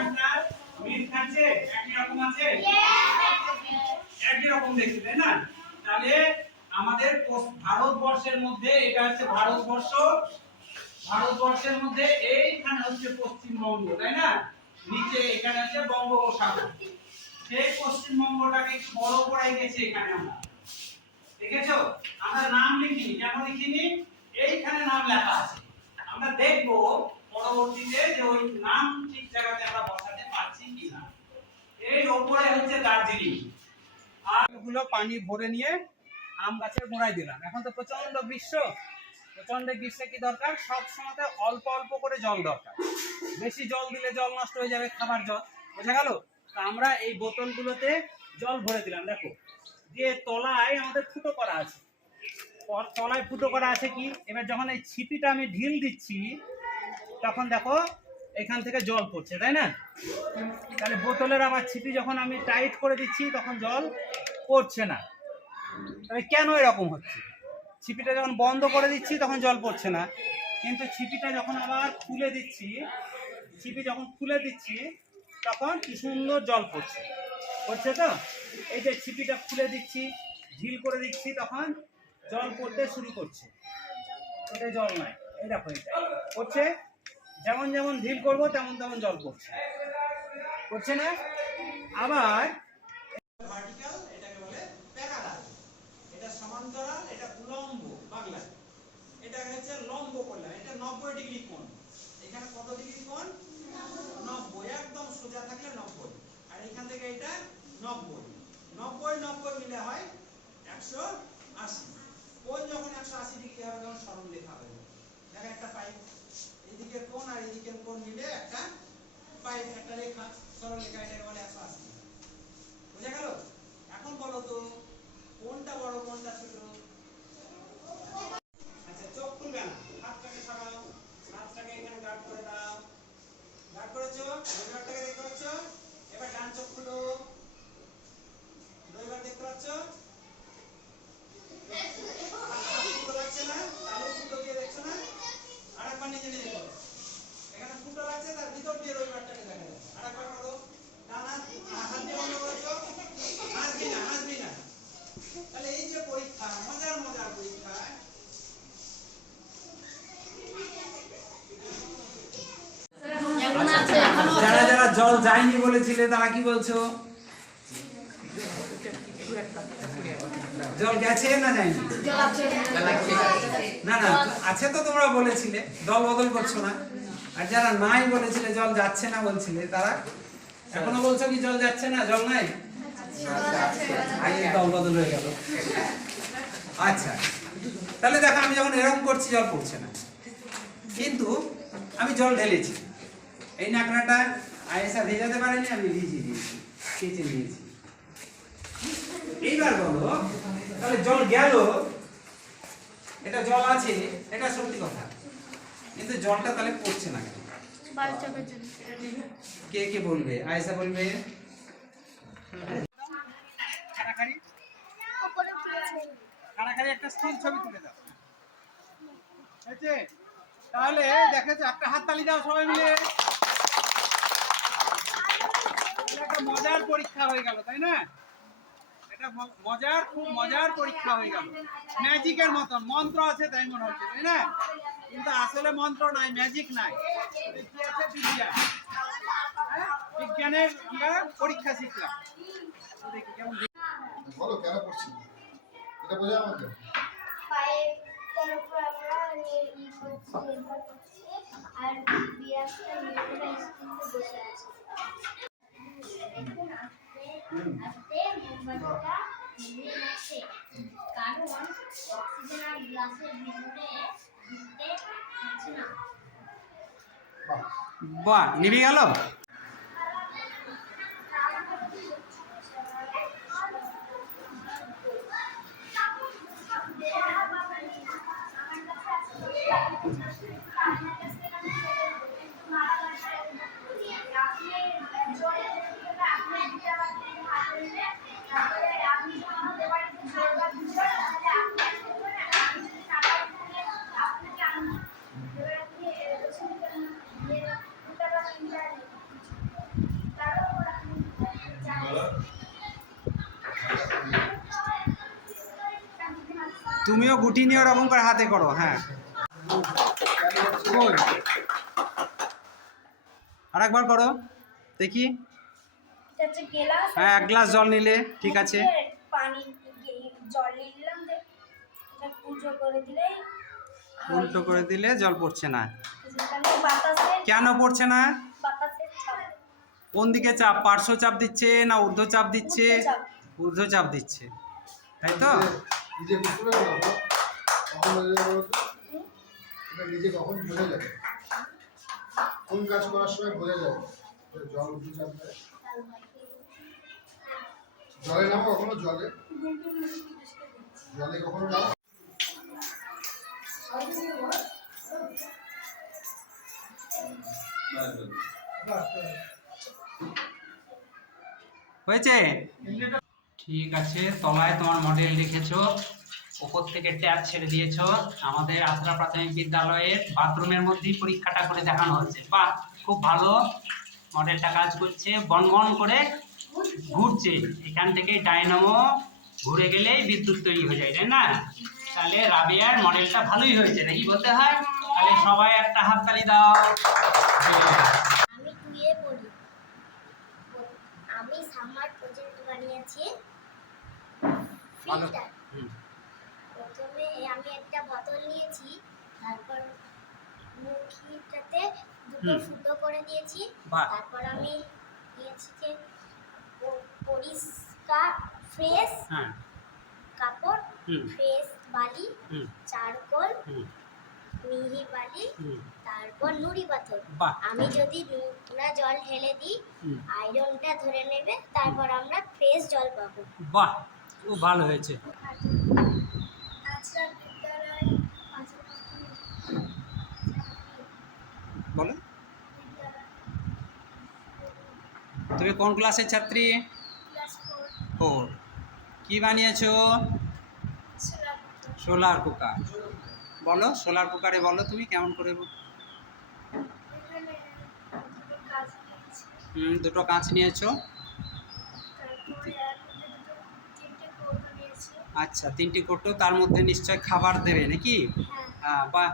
আপনার মিল খাচ্ছে একই রকম আছে একই রকম দেখতে তাই না তাহলে আমাদের ভারতবর্ষের মধ্যে এটা হচ্ছে ভারতবর্ষের মধ্যে এইখানে হচ্ছে পশ্চিমবঙ্গ তাই না নিচে এখানে হচ্ছে বঙ্গোপসাগর সেই পশ্চিমবঙ্গটাকে একটু বড় করাই গেছে এখানে আমরা দেখেছো আমরা নাম লিখিনি কেন লিখিনি এইখানে নাম লেখা আছে আমরা দেখব পরবর্তীতে যে ওই নাম ঠিক জায়গাতে আমরা বসাতে পারছি কিনা এই উপরে হচ্ছে দার্জিলিং আর এগুলো পানি ভরে নিয়ে আম গাছের গোড়ায় দিলাম এখন তো প্রচন্ড গ্রীষ্মে কি দরকার সব সময়তে অল্প অল্প করে জল দরকার বেশি জল দিলে জল নষ্ট হয়ে যাবে খাবার জল বোঝা গেল তো আমরা এই বোতলগুলোতে জল ভরে দিলাম দেখো যে তলায় আমাদের ফুটো করা আছে তলায় ফুটো করা আছে কি এবার যখন এই ছিপিটা আমি ঢিল দিচ্ছি তখন দেখো এখান থেকে জল পড়ছে তাই না তাহলে বোতলের আবার ছিপি যখন আমি টাইট করে দিচ্ছি তখন জল পড়ছে না তাহলে কেন এরকম হচ্ছে ছিপিটা যখন বন্ধ করে দিচ্ছি তখন জল পড়ছে না কিন্তু ছিপিটা যখন আবার খুলে দিচ্ছি তখন কি সুন্দর জল পড়ছে তো এই যে ছিপিটা খুলে দিচ্ছি ঢিল করে দিচ্ছি তখন জল পড়তে শুরু করছে এটা জল নাই এই দেখো এটা পড়ছে যেমন যেমন ঢিল করবো তেমন তেমন জল পড়ছে না আবার ভার্টিক্যাল এটাকে বলে প্যারালাল এটা সমান্তরাল এটা উলম্ব বাংলায় এটা হচ্ছে লম্ব করলাম এটা 90 ডিগ্রি কোণ এখানে কত ডিগ্রি কোণ 90 একদম সোজা থাকলে 90 আর এখান থেকে এটা 90 মিলে হয় 180 কোণ যখন 180 ডিগ্রি হবে তখন সরল রেখা হবে দেখো একটা পাইপ এদিকের কোণ আর এদিকের কোণ মিলে একটা পাইপ একটা রেখা সরল রেখা এটাকে বলে 180 বুঝা গেল এখন বলো তো কোনটা বড় কোনটা ছোট আচ্ছা চোখ খুলবে না হাতটাকে সরাও হাতটাকে এখানে গার্ড করে দাও গার্ড করেছো রবিবারটাকে দেখতে পাচ্ছ এবার ডান চোখ খুলো রবিবার দেখতে পাচ্ছ ফুটো লাগছে না তাহলে ফুটো দিয়ে দেখছো না আরেকবার নিজে নিজে করো এখানে ফুটো লাগছে তার ভিতর দিয়ে রবিবারটাকে দেখা যাচ্ছে আরেকবার করো ডান হাত দিয়ে বন্ধ করেছো হাসবি না তাহলে এই যে পরীক্ষা মজার পরীক্ষা যারা যারা জল যায়নি বলেছিলে তারা কি বলছো জল গেছে না যায়নি না আছে তো তোমরা বলেছিলে দল বদল করছো না আর যারা নাই বলেছিলে জল যাচ্ছে না বলছিলে তারা এখনো বলছো কি জল যাচ্ছে না জল নাই দল বদল হয়ে গেল আচ্ছা তাহলে দেখো আমি যখন এরকম করছি জল পড়ছে না কিন্তু আমি জল ঢেলেছি এই নাকড়াটা আয়েশা ভেজাতে পারেনি আমি ভিজিয়ে দিয়েছি কেচে নিয়েছি এইবার বলো তাহলে জল গেল এটা জল আছে এটা সত্যি কথা কিন্তু জলটা তাহলে পড়ছে না কেন কে বলবে আয়েশা বলবে খাড়াখাড়ি একটা স্থূল ছবি তুলে দাও তাহলে দেখেছো একটা হাত তালি দাও সবাই মিলে একটা মজার পরীক্ষা হয়ে গেল তাই না এটা খুব মজার পরীক্ষা হয়ে গেল ম্যাজিকের মতন মন্ত্র আছে তাই মনে হচ্ছে তাই না কিন্তু আসলে মন্ত্র নাই ম্যাজিক নাই কি আছে বিজ্ঞান বিজ্ঞানের আমরা পরীক্ষা শিখলাম দেখি কেমন বলো কেন পড়ছি এটা বোঝা আমাকে আর বিরাটটা নিউট্রন স্ক্রিনে বসে আছে দেখুন আস্তে মোমবাতিটা নিভে যাচ্ছে কারণ অক্সিজেন আর গ্লাসের ভিতরে ঢুকতে পারছে না বাহ নিভে গেল তুমিও গুটি নিয়ে ওরকম করে হাতে করো। হ্যাঁ, কই আরেকবার করো দেখি। এটা হচ্ছে গ্লাস। হ্যাঁ, 1 গ্লাস জল নিলে ঠিক আছে। পানি জল নিলাম, এটা পুজো করে দিলেই উল্টো করে দিলে জল পড়ছে না। যেখানে বাতাসে কেন পড়ছে না? বাতাসের চাপ, কোন দিকে চাপ? পার্শ্ব চাপ দিচ্ছে না ঊর্ধ্ব চাপ দিচ্ছে? ঊর্ধ্বচাপ। ঊর্ধ্ব চাপ দিচ্ছে, তাই তো? নিজে বুঝতে পারবে না কখন বোঝা যাবে বলো তো? এটা নিজে কখন বোঝা যাবে? কোন কাজ করার সময় বোঝা যাবে যে জল উঠে চাপ দেয়? জলে নামো কখনো? জলে জলে কখনো নামো? হয়েছে? ঠিক আছে, তলায় তোমার মডেল রেখেছো, উপর থেকে ট্যাপ ছেড়ে দিয়েছো। আমাদের আদ্রা প্রাথমিক বিদ্যালয়ের বাথরুমের মধ্যেই পরীক্ষাটা করে দেখানো হচ্ছে। বাহ, খুব ভালো, মডেলটা কাজ করছে, বনবন করে ঘুরছে। এখান থেকে ডায়নামো ঘুরে গেলেই বিদ্যুৎ তৈরি হয়ে যায়, তাই না? তাহলে রাবেয়ার মডেলটা ভালোই হয়েছে, নাকি বলতে হয়? তাহলে সবাই একটা হাততালি দাও। আমি টুয়ে পড়ি। আমি সামার প্রজেক্ট বানিয়েছি ফিল্টার। প্রথমে আমি একটা বোতল নিয়েছি, তারপর মুখিটাতে দুটো ফুটো করে দিয়েছি। বাহ। তারপর আমি দিয়েছি যে পরিষ্কার ফ্রেশ হ্যাঁ। কাপড়, হুম। ফ্রেশ বালি, হুম। চারকোল, হুম। মিহি বালি, হুম। তারপর নুড়ি পাথর। বাহ। আমি যদি নোংরা জল ঢেলে দিই, হুম। আয়রনটা ধরে নেবে, তারপর আমরা ফ্রেশ জল পাবো। বাহ, খুব ভালো হয়েছে। আজরা বিদ্যালয় বলো, তুমি কোন ক্লাসের ছাত্রী? ক্লাস 4। কি বানিয়েছো? Solar cooker. বলো, সোলার কুকারে বলো তুমি কেমন করে। এখানে দুটো কাজ নিয়েছি, দুটো কাঁচ নিয়েছো। তারপরে তিনটে কৌটো নিয়েছি। আচ্ছা, 3টি কৌটো, তার মধ্যে নিশ্চয় খাবার দেবে নাকি? হ্যাঁ। বা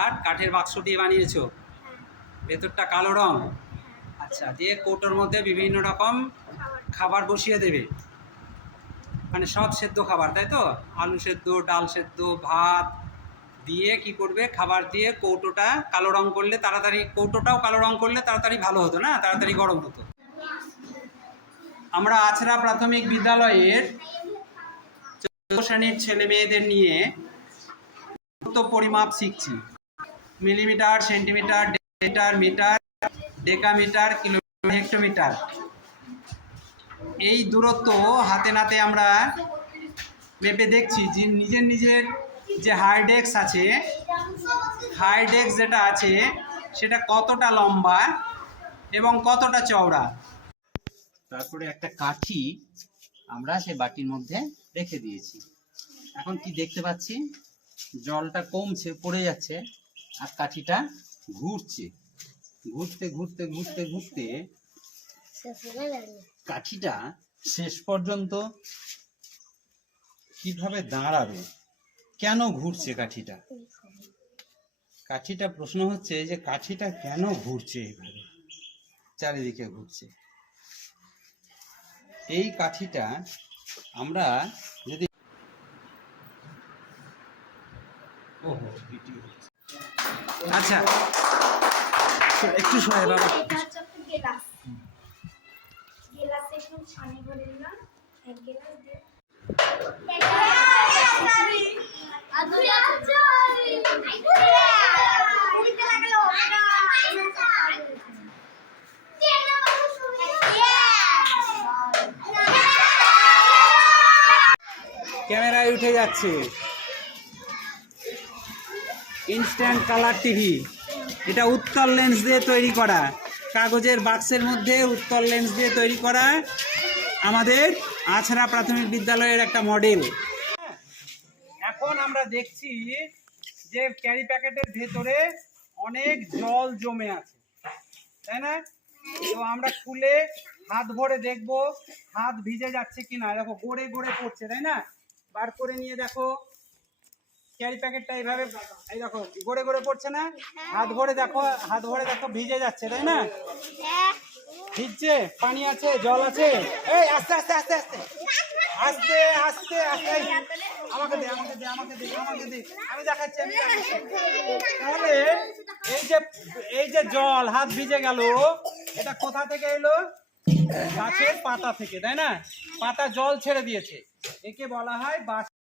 আর কাঠের বাক্স দিয়ে বানিয়েছো, হ্যাঁ। ভেতরটা কালো রং। হ্যাঁ। আচ্ছা, দিয়ে কৌটোর মধ্যে বিভিন্ন রকম খাবার বসিয়ে দেবে, মানে সব সেদ্ধ খাবার, তাই তো? আলু সেদ্ধ, ডাল সেদ্ধ, ভাত দিয়ে কি করবে, খাবার দিয়ে কৌটোটা কালো রং করলে তাড়াতাড়ি, কৌটোটাও কালো রং করলে তাড়াতাড়ি ভালো হতো না, তাড়াতাড়ি গরম হতো। আমরা আছড়া প্রাথমিক বিদ্যালয়ের 4 শ্রেণীর ছেলে মেয়েদের নিয়ে পরিমাপ শিখছি। Millimetre, centimetre, decimetre, metre, decametre, kilometre, hectometre. এই দূরত্ব হাতে নাতে আমরা মেপে দেখছি যে নিজের নিজের যে হাইডেক্স আছে, হাইডেক্স যেটা আছে সেটা কতটা লম্বা এবং কতটা চওড়া। তারপরে একটা কাঠি আমরা সে বাটির মধ্যে রেখে দিয়েছি। এখন কি দেখতে পাচ্ছি, জলটা কমছে, পড়ে যাচ্ছে, আর কাঠিটা ঘুরছে। ঘুরতে ঘুরতে ঘুরতে ঘুরতে কাঠিটা শেষ পর্যন্ত কিভাবে দাঁড়াবে, কেন ঘুরছে কাঠিটা? কাঠিটা প্রশ্ন হচ্ছে যে কাঠিটা কেন ঘুরছে, এইভাবে চারিদিকে ঘুরছে। এই কাঠিটা আমরা যদি আচ্ছা একটু সরে বাবা, এটা হচ্ছে একটা গ্লাস। গ্লাসে একটু পানি ভরে নিলাম, এক গ্লাস দিয়ে ক্যামেরায় উঠে যাচ্ছে। ইনস্ট্যান্ট কালার টিভি, এটা উত্তল লেন্স দিয়ে তৈরি করা, কাগজের বাক্সের মধ্যে উত্তল লেন্স দিয়ে তৈরি করা আমাদের আছড়া প্রাথমিক বিদ্যালয়ের একটা মডেল। এখন আমরা দেখছি যে ক্যারি প্যাকেটের ভেতরে অনেক জল জমে আছে, তাই না? তো আমরা খুলে হাত ভরে দেখবো হাত ভিজে যাচ্ছে কিনা। দেখো গড়ে গড়ে পড়ছে, তাই না? বার করে নিয়ে দেখো ক্যারি প্যাকেটটা এইভাবে, এই দেখো গড়ে গড়ে পড়ছে না? হাত ভরে দেখো, হাত ভরে দেখো ভিজে যাচ্ছে, তাই না? ভিজছে, পানি আছে, জল আছে। এই আস্তে আস্তে আস্তে আস্তে আস্তে আস্তে আস্তে আমাকে দে আমাকে দে আমাকে দে আমাকে দে, আমি দেখাচ্ছি আমি দেখাচ্ছি। তাহলে এই যে জল হাত ভিজে গেল, এটা কোথা থেকে এলো? গাছের পাতা থেকে, তাই না? পাতা জল ছেড়ে দিয়েছে, একে বলা হয় বাষ্প।